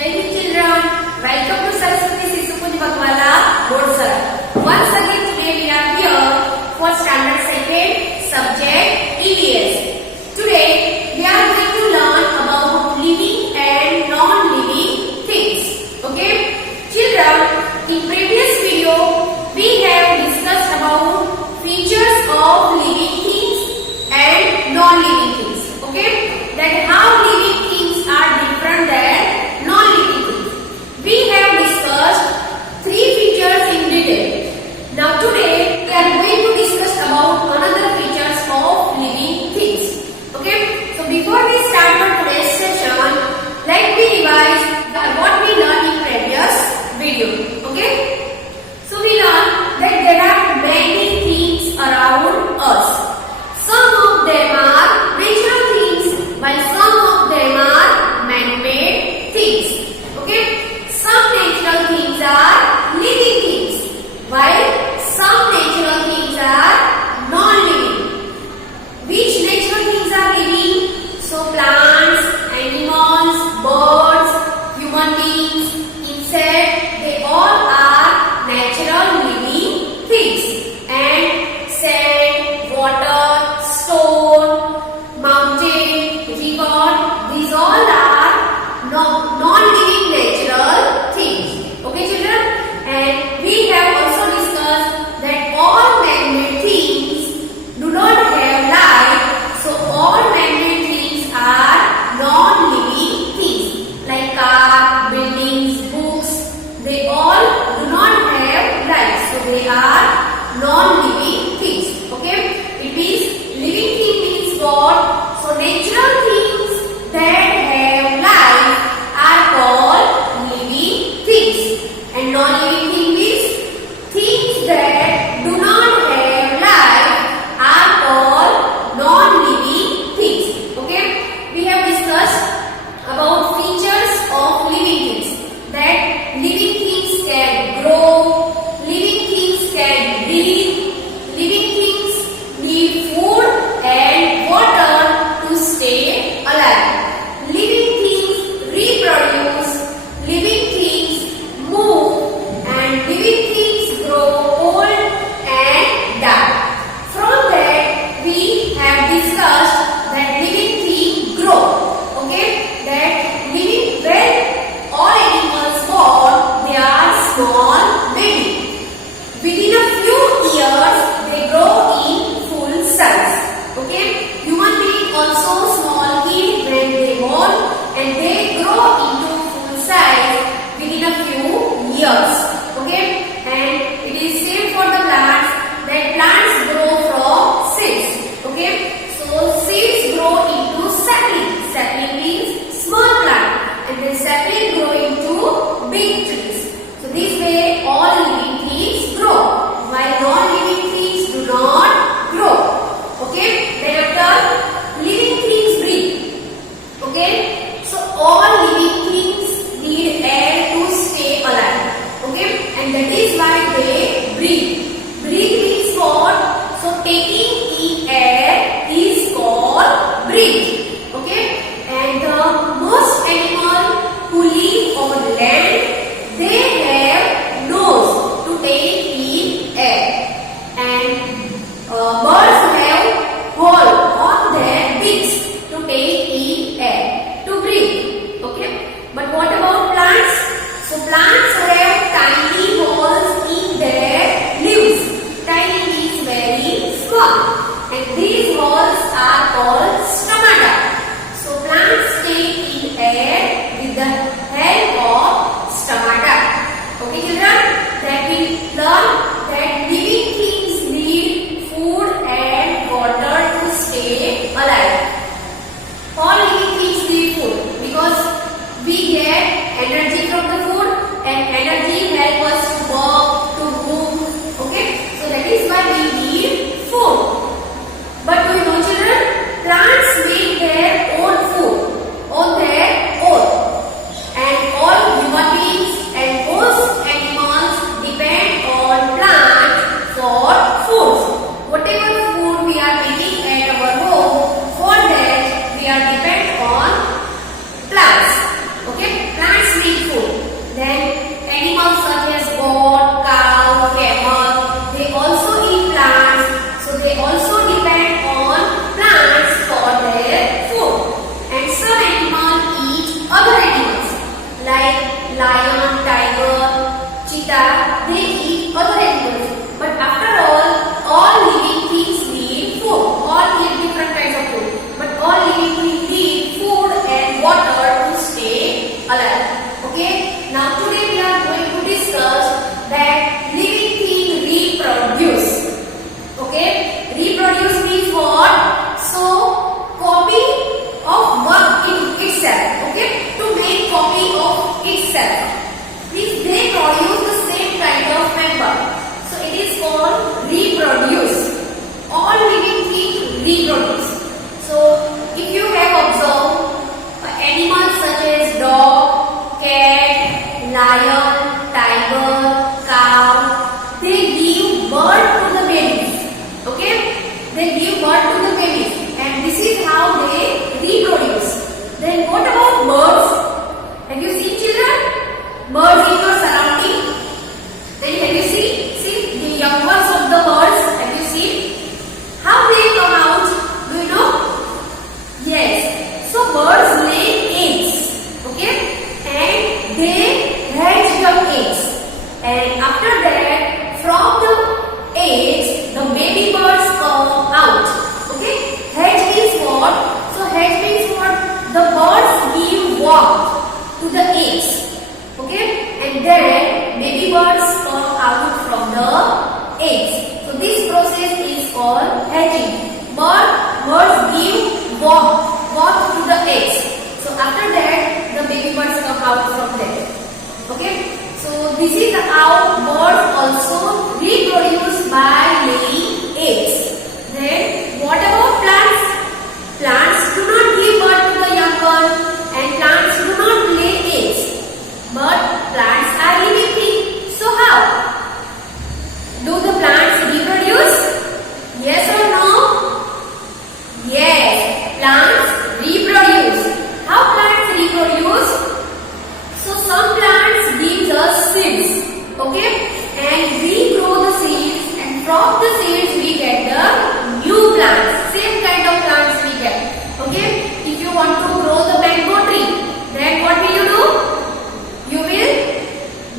Jai Hind children, welcome to Saraswati Sishu Kunj Bagwala Board Sir. Once again today we are here for standard 2nd subject EVS. Today we are going to learn about living and non-living things. Okay? Children, in previous video we have discussed about features of living things and non-living things. Okay? That how living things are different than non-living things. We have discussed 3 features in detail. Now today we are going to discuss about another features of living things. Okay? So before we start for today's session, let me revise what we learned in previous video. Okay? So we learned that there are many things around us. Some of them are natural things while some of them are man-made things. Okay? Some natural things are living things while some natural things are non-living. Which natural things are living? So plants, animals, birds, human beings, insects, they all are natural living things. And sand, water, stone, mountain, river, these all are non-living natural things. Okay children? And we have also discussed that all man-made things do not have life. So all man-made things are non-living things. Like car, buildings, books, they all do not have life. So they are non-living things. Okay? It means living thing means what? So natural things that have life are called living things. And non-living thing means things that do not have life are called non-living things. Okay? We have discussed about features of living things. That living things can grow, living things can breathe, living things need food and water to stay alive. Living things reproduce, living things move, and living things grow old and die. From that we have discussed that living things grow. Okay? That living, when all animals born, they are small baby. Within a few years they grow in full size. Okay? Human being also small kid when they born and they grow into full size within a few years. Okay? And it is same for the plants, that plants grow from seeds. Okay? So seeds grow into sapling. Sapling means small plant, and then sapling grow into big trees. So this way all living things grow, while non-living things do not grow. Okay? Then after, living things breathe. Okay? So all living things need air to stay alive. Okay? And that is why they breathe. Breathe means what? So taking in air is called breathe. Okay? And most animals who live on land, they have nose to take in air. And birds have hole on their beaks to take in air, to breathe. Okay? But what about plants? So plants have tiny holes in their leaves. Tiny means very small. And these holes are called stomata. So plants take in air with the help of stomata. Okay children? That we learn that living things need food and water to stay alive. All living things need food because we get energy from the food, and they give birth to the babies, and this is how they reproduce. Then what about birds? Have you seen children? Birds in your surrounding? Then have you seen? See the young ones of the birds. Have you seen? How they come out? Do you know? Yes. So birds lay eggs. Okay? And they hatch the eggs. And after that, from the eggs, the baby birds come out. Okay? Hatch means what? So hatch means what? The birds give warmth to the eggs. Okay? And then baby birds come out from the eggs. So this process is called hatching. Birds give warmth to the eggs. So after that, the baby birds come out from there. Okay? So this is how birds also reproduce by laying eggs. Then what about plants? Plants do not give birth to the young one, and plants do not lay eggs. But plants are living things. So how? Do the plants reproduce? Yes or no? Yes, plants reproduce. How plants reproduce? So some plants give us seeds, okay? And we grow the seeds, and from the seeds we get the new plants. Same kind of plants we get, okay? If you want to grow the mango tree, then what will you do? You will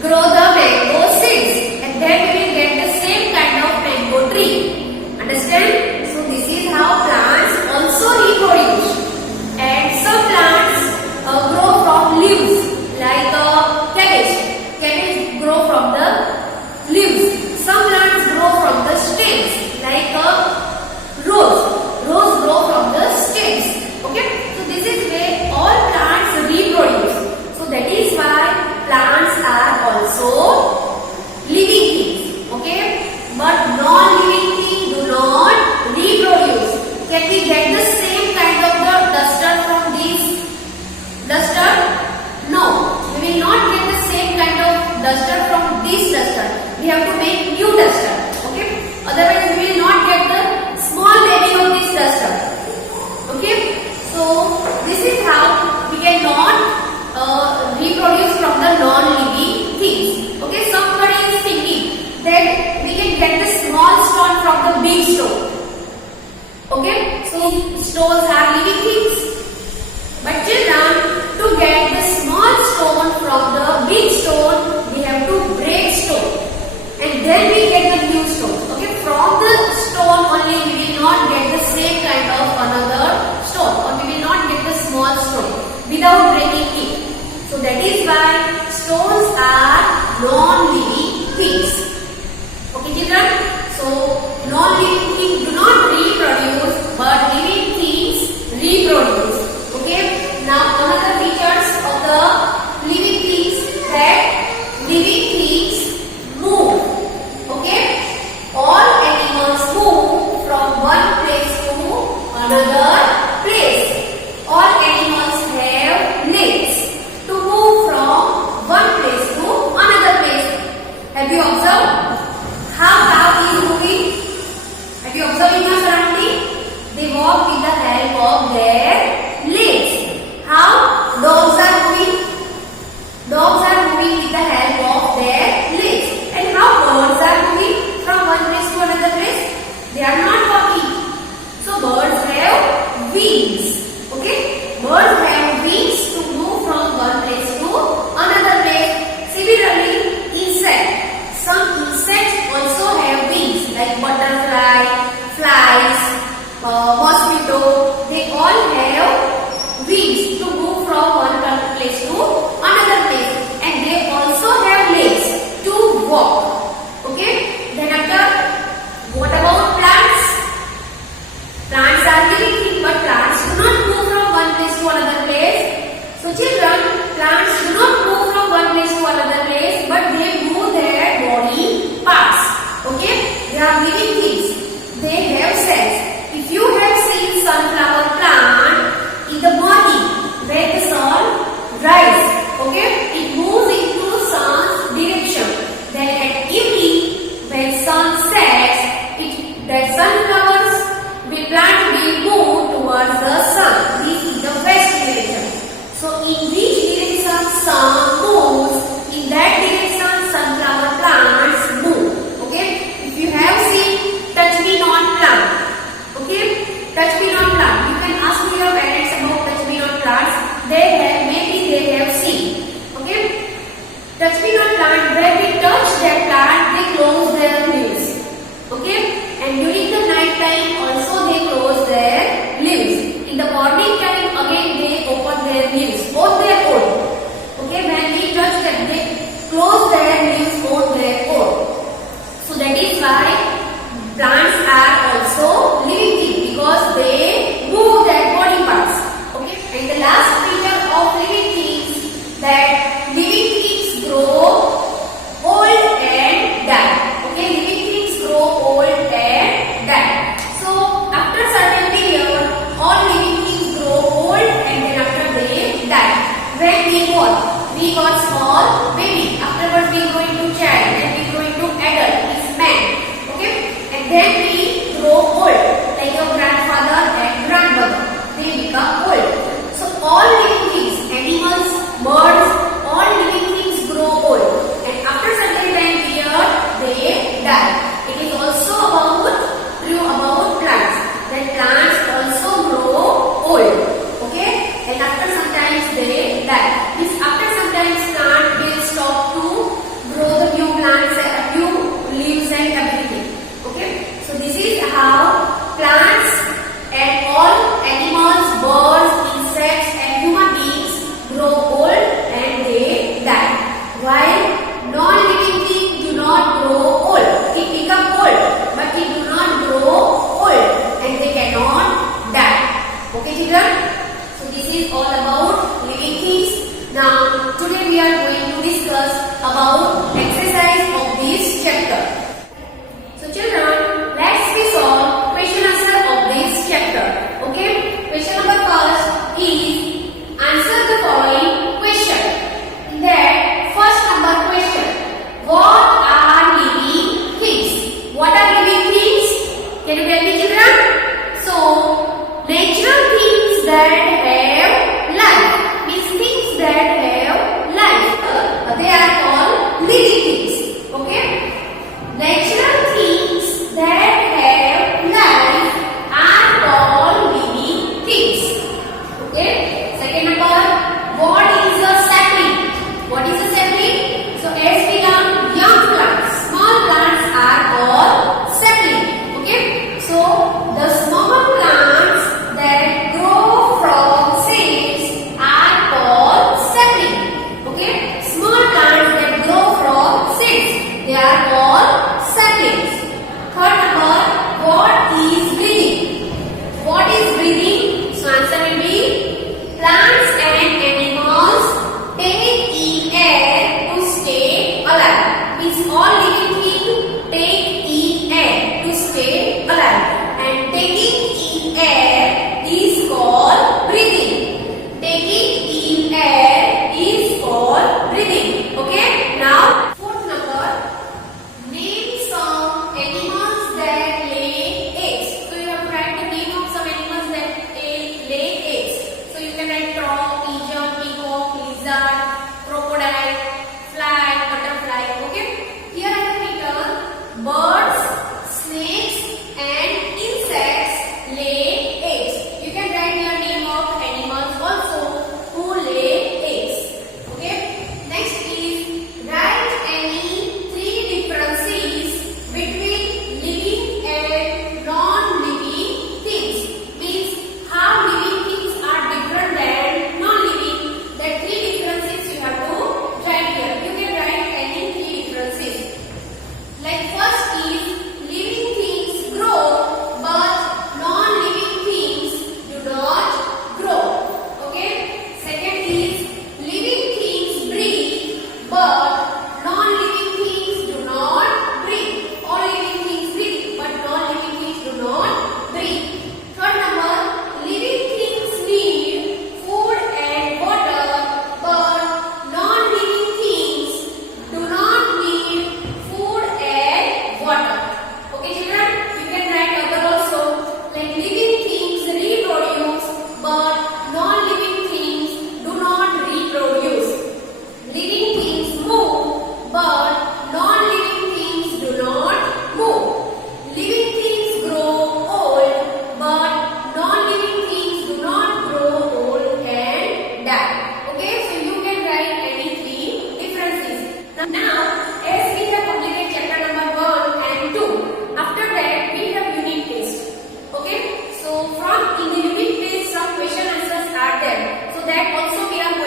grow the mango seeds, and then you will get the same kind of mango tree. Understand? So this is how plants also reproduce. And some plants grow from leaves, like cabbage. Cabbage grow from the leaves. Some plants grow from the stems, like rose. Rose grow from the stems. Okay? So this is where all plants reproduce. So that is why plants are also living things. Okay? But non-living things do not reproduce. Can we get the same kind of the duster from this duster? No. We will not get the same kind of duster from this duster. We have to make new duster. Okay? Otherwise we will not get the small baby of this duster. Okay? So this is how we cannot reproduce from the non-living things. Okay? Somebody is thinking that we can get the small stone from the big stone. Okay? So stones are living things. But children, to get the small stone from the big stone, we have to break stone. And then we get the new stone. Okay? From the stone only we will not get the same kind of another stone. Or we will not get the small stone without breaking it. So that is why stones are non-living things. Okay children? So non-living things do not reproduce, but living things reproduce. Okay? Now another features of the living things, that living things move. Okay? All animals move from one place to another place. All animals have legs to move from one place to another place. Have you observed how cow is moving? Have you observed in your surrounding? They walk with the help of their legs. How dogs are moving? Dogs are moving with the help of their legs. And how birds are moving from one place to another place? They are not walking. So birds have wings. Okay? Birds have wings to move from one place to another place. Similarly, insects. Some insects also have wings, like butterfly, flies, mosquito. They all have wings to move from one place to another place, and they also have legs to walk. Okay? Then after, what about plants? Plants are living things, but plants do not move from one place to another place. So children, plants do not move from one place to another place, but they move their body parts. Okay? They are living things. They have cells. If you have seen sunflower plant, in the morning when the sun rises, okay, it moves into sun's direction. Then at evening when sun sets, that sunflowers touch me not plant. You can ask to your parents about touch me not plants. They have, maybe they have seen. Okay, touch me not plant. When we touch that plant, they close their leaves. Okay, and during the night time also they close their leaves. In the morning time again they open their leaves. Both they are old. Okay, when we touch them, they close their leaves on their own. So that is why plants are also living things, because they move their body parts. Okay, and the last feature of living things, that living things grow old and die. Okay, living things grow old and die. So after certain period, all living things grow old and then after they die. When we got small baby, afterwards we grow into child, then we grow into adult, is man. Okay, and then we grow old, like your grandfather and grandmother, they become old. So all living things, animals, birds, all living things grow old, and after certain time period they die. It is also true about plants, that plants also grow old. Okay, and after sometimes they die. Means after sometimes plant will stop to grow the new plants and new leaves and everything. Okay, so this is how plants and all animals, birds, insects and human beings grow old and they die. While non-living things do not grow old. It become old, but it do not grow old and they cannot die. Okay, children? So this is all about living things. Now today we are going to discuss about exercise of this chapter. So children, let's we solve question answer of this chapter. Okay, question number first is answer the following question. In that first number question, what are living things? What are living things? Can you tell me, children? So natural things that have life, means things that have life, they are called living things. from in the unit test some question answers are there. So that also we are